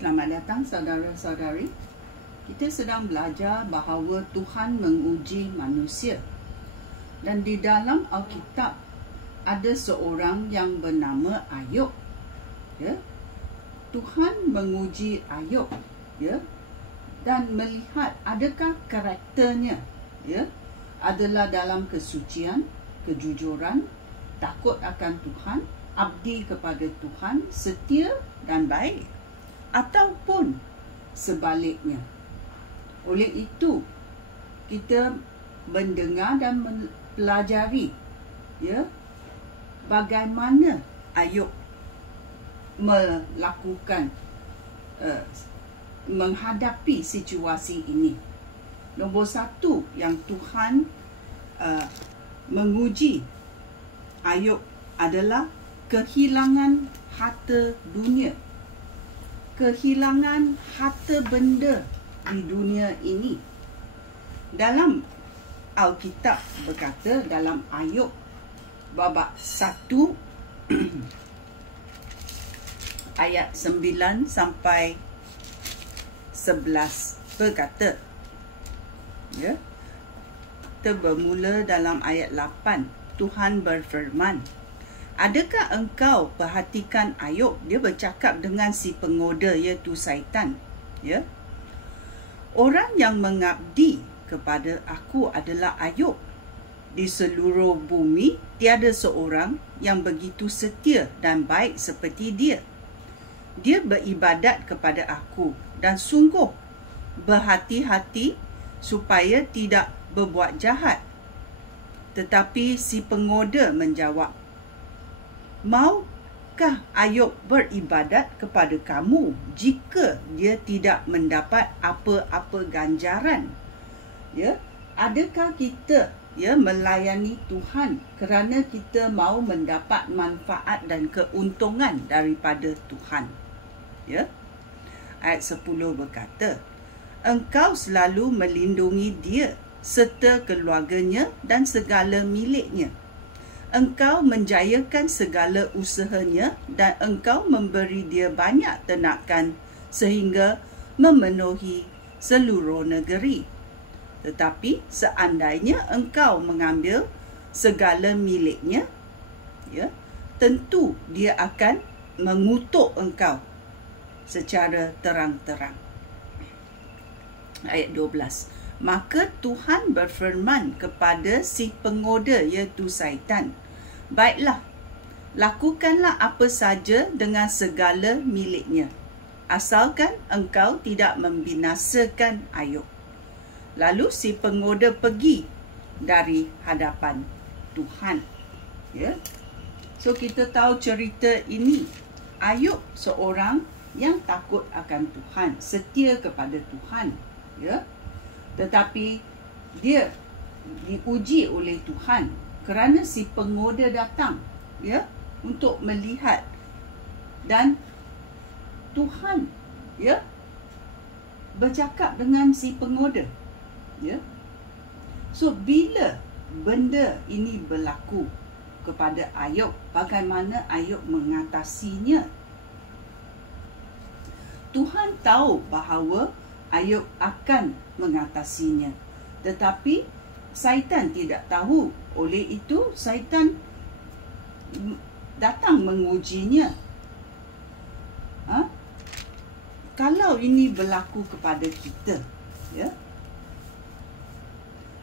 Selamat datang saudara-saudari. Kita sedang belajar bahawa Tuhan menguji manusia. Dan di dalam Alkitab ada seorang yang bernama Ayub. Ya. Tuhan menguji Ayub, ya, dan melihat adakah karakternya, ya, adalah dalam kesucian, kejujuran, takut akan Tuhan, abdi kepada Tuhan, setia dan baik, ataupun sebaliknya. Oleh itu, kita mendengar dan mempelajari, ya, bagaimana Ayub melakukan menghadapi situasi ini. Nombor satu yang Tuhan menguji Ayub adalah kehilangan harta dunia. Kehilangan harta benda di dunia ini. Dalam Alkitab berkata dalam Ayub babak 1 ayat 9 sampai 11 berkata, ya, kita bermula dalam ayat 8. Tuhan berfirman, adakah engkau perhatikan Ayub? Dia bercakap dengan si pengoda, iaitu Syaitan, ya. Orang yang mengabdi kepada aku adalah Ayub. Di seluruh bumi tiada seorang yang begitu setia dan baik seperti dia. Dia beribadat kepada aku dan sungguh berhati-hati supaya tidak berbuat jahat. Tetapi si pengoda menjawab, maukah Ayub beribadat kepada kamu jika dia tidak mendapat apa-apa ganjaran? Ya, adakah kita, ya, melayani Tuhan kerana kita mahu mendapat manfaat dan keuntungan daripada Tuhan? Ya. Ayat 10 berkata, engkau selalu melindungi dia serta keluarganya dan segala miliknya. Engkau menjayakan segala usahanya dan engkau memberi dia banyak ternakan sehingga memenuhi seluruh negeri. Tetapi seandainya engkau mengambil segala miliknya, ya, tentu dia akan mengutuk engkau secara terang-terang. Ayat 12. Maka Tuhan berfirman kepada si pengoda, iaitu Syaitan, baiklah, lakukanlah apa saja dengan segala miliknya, asalkan engkau tidak membinasakan Ayub. Lalu si pengoda pergi dari hadapan Tuhan. Ya. So kita tahu cerita ini. Ayub seorang yang takut akan Tuhan, setia kepada Tuhan, ya. Tetapi dia diuji oleh Tuhan kerana si pengoda datang, ya, untuk melihat, dan Tuhan, ya, bercakap dengan si pengoda, ya. So bila benda ini berlaku kepada Ayub, bagaimana Ayub mengatasinya? Tuhan tahu bahawa Ayub akan mengatasinya, tetapi Syaitan tidak tahu. Oleh itu Syaitan datang mengujinya. Kalau ini berlaku kepada kita, ya,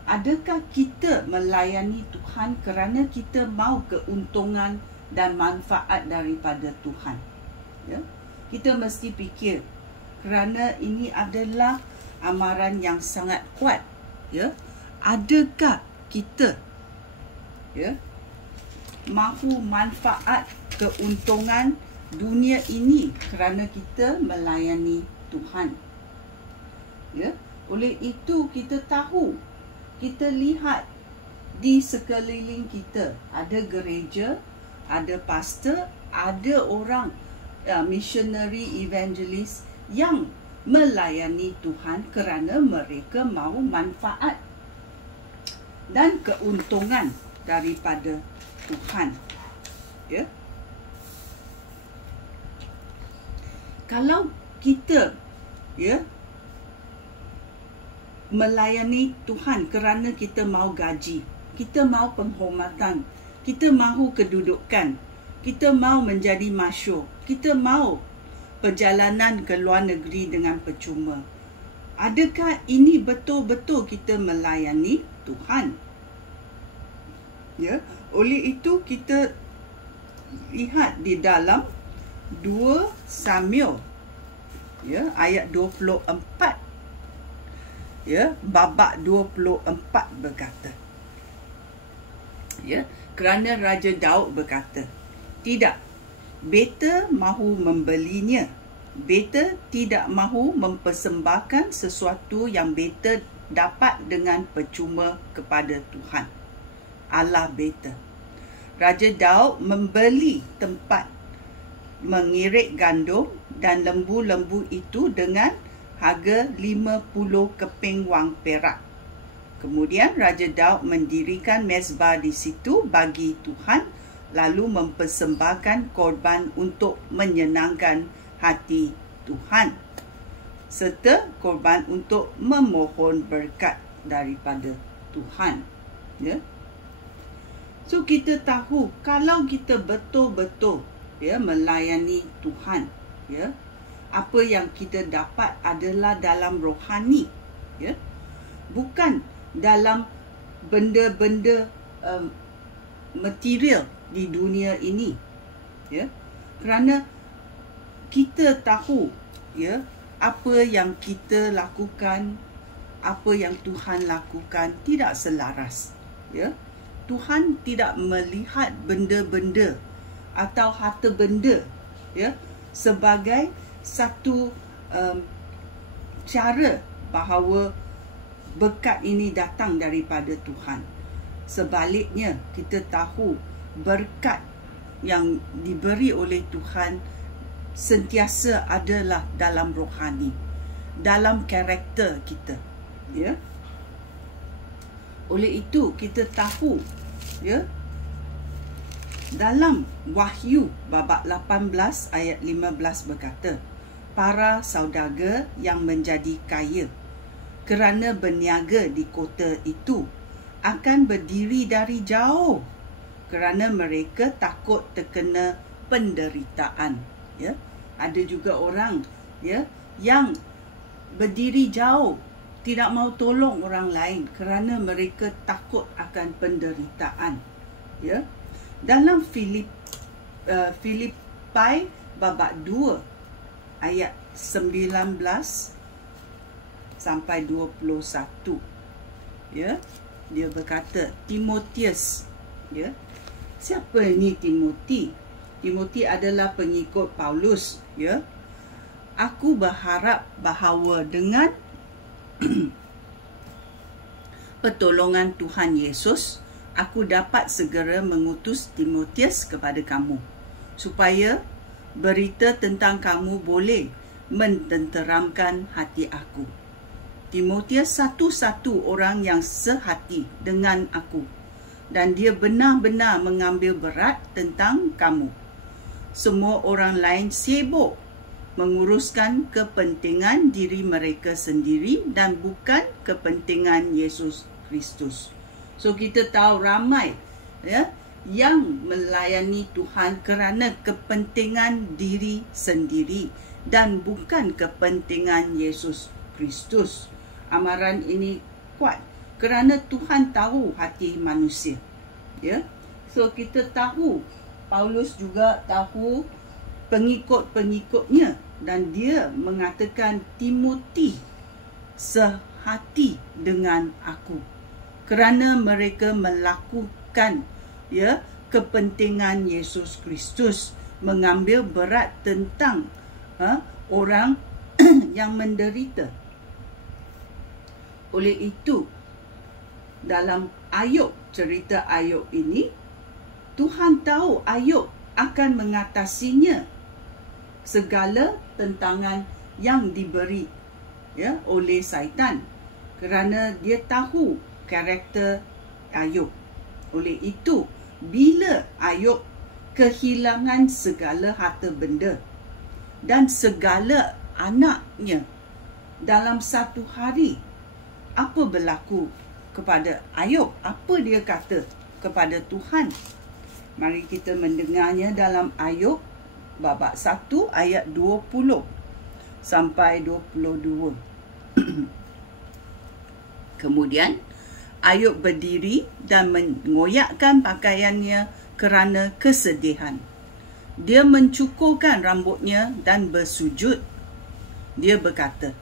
adakah kita melayani Tuhan kerana kita mahu keuntungan dan manfaat daripada Tuhan? Ya, kita mesti fikir, kerana ini adalah amaran yang sangat kuat, ya. Adakah kita, ya, mahu manfaat keuntungan dunia ini kerana kita melayani Tuhan? Ya, oleh itu kita tahu, kita lihat di sekeliling kita, ada gereja, ada pastor, ada orang missionary evangelist yang melayani Tuhan kerana mereka mahu manfaat dan keuntungan daripada Tuhan. Ya. Kalau kita melayani Tuhan kerana kita mahu gaji, kita mahu penghormatan, kita mahu kedudukan, kita mahu menjadi masyhur, kita mahu perjalanan ke luar negeri dengan percuma. Adakah ini betul-betul kita melayani Tuhan? Oleh itu kita lihat di dalam 2 Samuel ayat 24, babak 24 berkata, kerana Raja Daud berkata, tidak, beta mahu membelinya, beta tidak mahu mempersembahkan sesuatu yang beta dapat dengan percuma kepada Tuhan Allah beta. Raja Daud membeli tempat mengirik gandum dan lembu-lembu itu dengan harga 50 keping wang perak. Kemudian Raja Daud mendirikan mezbah di situ bagi Tuhan, lalu mempersembahkan korban untuk menyenangkan hati Tuhan, serta korban untuk memohon berkat daripada Tuhan. So kita tahu kalau kita betul-betul melayani Tuhan, apa yang kita dapat adalah dalam rohani, bukan dalam benda-benda material di dunia ini, kerana kita tahu apa yang kita lakukan, apa yang Tuhan lakukan tidak selaras. Tuhan tidak melihat benda-benda atau harta benda sebagai satu cara bahawa berkat ini datang daripada Tuhan. Sebaliknya, kita tahu berkat yang diberi oleh Tuhan sentiasa adalah dalam rohani, dalam karakter kita. Oleh itu kita tahu dalam Wahyu babak 18 ayat 15 berkata, para saudagar yang menjadi kaya kerana berniaga di kota itu akan berdiri dari jauh kerana mereka takut terkena penderitaan. Ada juga orang yang berdiri jauh, tidak mau tolong orang lain kerana mereka takut akan penderitaan. Dalam Filipai babak 2 ayat 19 sampai 21, dia berkata, Timotius, siapa ini Timoti? Timoti adalah pengikut Paulus. Aku berharap bahawa dengan pertolongan Tuhan Yesus, aku dapat segera mengutus Timotius kepada kamu, supaya berita tentang kamu boleh mententeramkan hati aku. Timotius satu-satu orang yang sehati dengan aku, dan dia benar-benar mengambil berat tentang kamu. Semua orang lain sibuk menguruskan kepentingan diri mereka sendiri dan bukan kepentingan Yesus Kristus. So kita tahu ramai yang melayani Tuhan kerana kepentingan diri sendiri dan bukan kepentingan Yesus Kristus. Amaran ini kuat kerana Tuhan tahu hati manusia. So kita tahu Paulus juga tahu pengikut-pengikutnya, dan dia mengatakan Timoti sehati dengan aku kerana mereka melakukan kepentingan Yesus Kristus, mengambil berat tentang orang yang menderita. Oleh itu, dalam Ayub, cerita Ayub ini, Tuhan tahu Ayub akan mengatasinya segala tentangan yang diberi oleh syaitan, kerana dia tahu karakter Ayub. Oleh itu, bila Ayub kehilangan segala harta benda dan segala anaknya dalam satu hari. Apa berlaku kepada Ayub? Apa dia kata kepada Tuhan? Mari kita mendengarnya dalam Ayub babak 1 ayat 20 sampai 22. Kemudian Ayub berdiri dan mengoyakkan pakaiannya kerana kesedihan. Dia mencukurkan rambutnya dan bersujud. Dia berkata,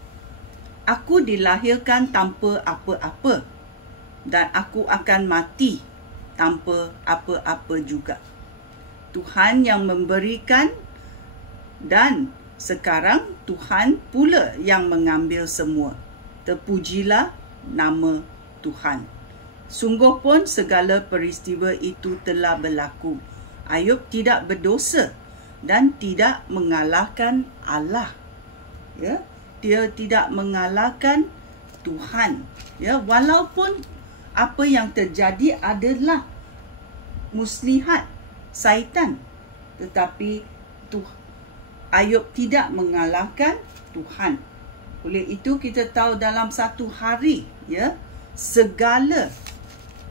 "Aku dilahirkan tanpa apa-apa, dan aku akan mati tanpa apa-apa juga. Tuhan yang memberikan, dan sekarang Tuhan pula yang mengambil semua. Terpujilah nama Tuhan. Sungguh pun segala peristiwa itu telah berlaku. Ayub tidak berdosa dan tidak mengalahkan Allah." Ya, dia tidak mengalahkan Tuhan. Ya, walaupun apa yang terjadi adalah muslihat syaitan, tetapi Ayub tidak mengalahkan Tuhan. Oleh itu kita tahu dalam satu hari, ya, segala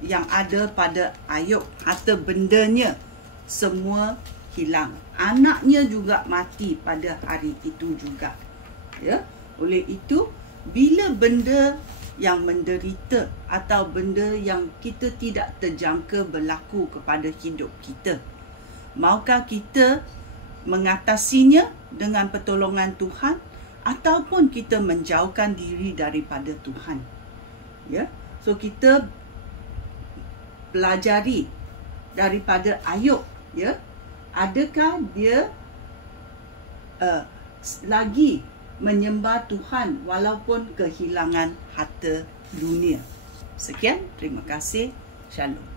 yang ada pada Ayub, harta bendanya semua hilang. Anaknya juga mati pada hari itu juga. Ya, oleh itu bila benda yang menderita atau benda yang kita tidak terjangka berlaku kepada hidup kita, maukah kita mengatasinya dengan pertolongan Tuhan ataupun kita menjauhkan diri daripada Tuhan? Ya, so kita pelajari daripada Ayub, ya, adakah dia lagi menyembah Tuhan walaupun kehilangan harta dunia? Sekian, terima kasih. Shalom.